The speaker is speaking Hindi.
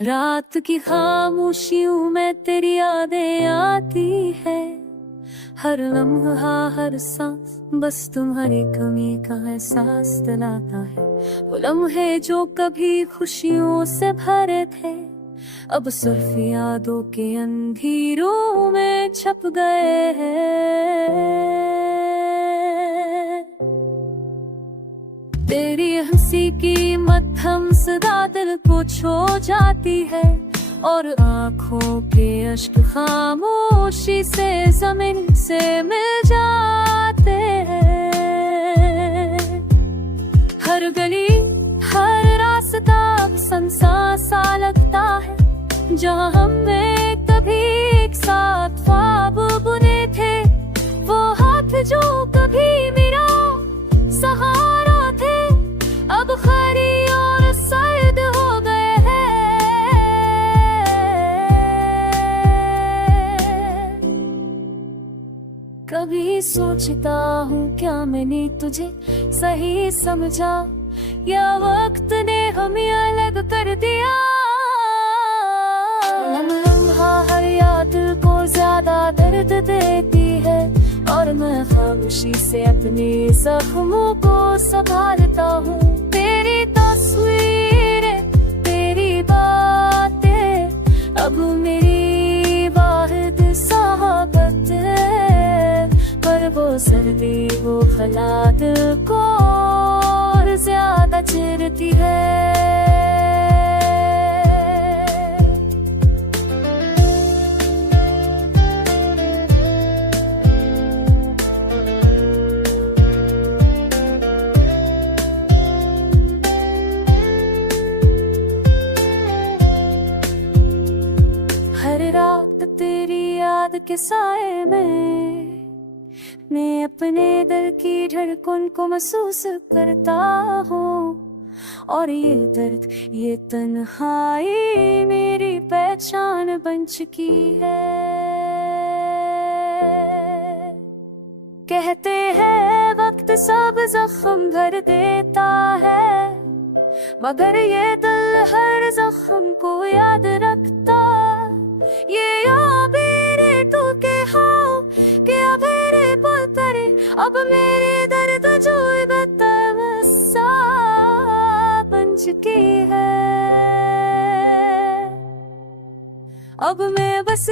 रात की खामोशियों में तेरी यादें आती है, हर लम्हा हर सांस बस तुम्हारी कमी का एहसास दिलाता है। वो लम्हे जो कभी खुशियों से भरे थे, अब सिर्फ यादों के अंधेरों में छप गए हैं। तेरी हंसी की मध्यम सदा दिल को छू जाती है, और आँखों के अश्क खामोशी से जमीन से मिल जाते हैं। हर गली हर रास्ता संसार सा लगता है, जहाँ हमने कभी एक साथ ख्वाब बुने थे। वो हाथ जो कभी मेरा सहारा थे, अब खरी और सर्द हो गए हैं। कभी सोचता हूँ क्या मैंने तुझे सही समझा, या वक्त ने हमें अलग कर दिया। लम्हा हर याद को ज्यादा दर्द देती है, और मैं खामोशी से अपने जख्मों को संभालता हूँ। तेरी तस्वीरें तेरी बातें अब मेरी वाहिद सहाबत है, पर वो सर्दी वो हालात को और ज्यादा चिरती है। हर रात तेरी याद के साए में मैं अपने दिल की धड़कन को महसूस करता हूँ, और ये दर्द ये तन्हाई मेरी पहचान बन चुकी है। कहते हैं वक्त सब जख्म भर देता है, मगर ये दिल हर जख्म को याद रखता। ये यादें तू के हाँ के अबेरे पल तरे, अब मेरे दर्द जो बता बन चुकी है। अब मैं बस